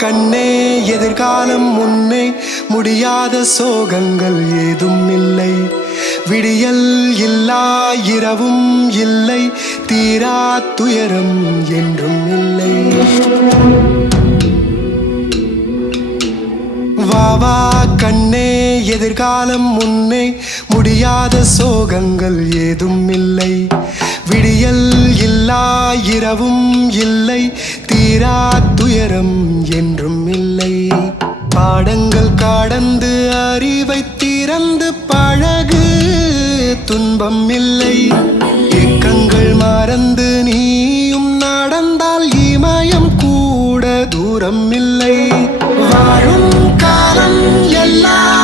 கண்ணே எதிர்காலம் முன்னே முடியாத சோகங்கள் ஏதும் இல்லை விடியல் இல்லா இரவும் இல்லை தீரா துயரம் என்றும் இல்லை வா கண்ணே எதிர்காலம் முன்னே முடியாத சோகங்கள் ஏதும் இல்லை விடியல் இல்லா இரவும் இல்லை தீரா துயரம் என்றும் இல்லை பாடங்கள் கடந்து அறிவை திறந்து பழகு துன்பம் இல்லை ஏக்கங்கள் மறந்து நீயும் நடந்தால் இமயம் கூட தூரம் இல்லை வாழும் காலம் எல்லாம்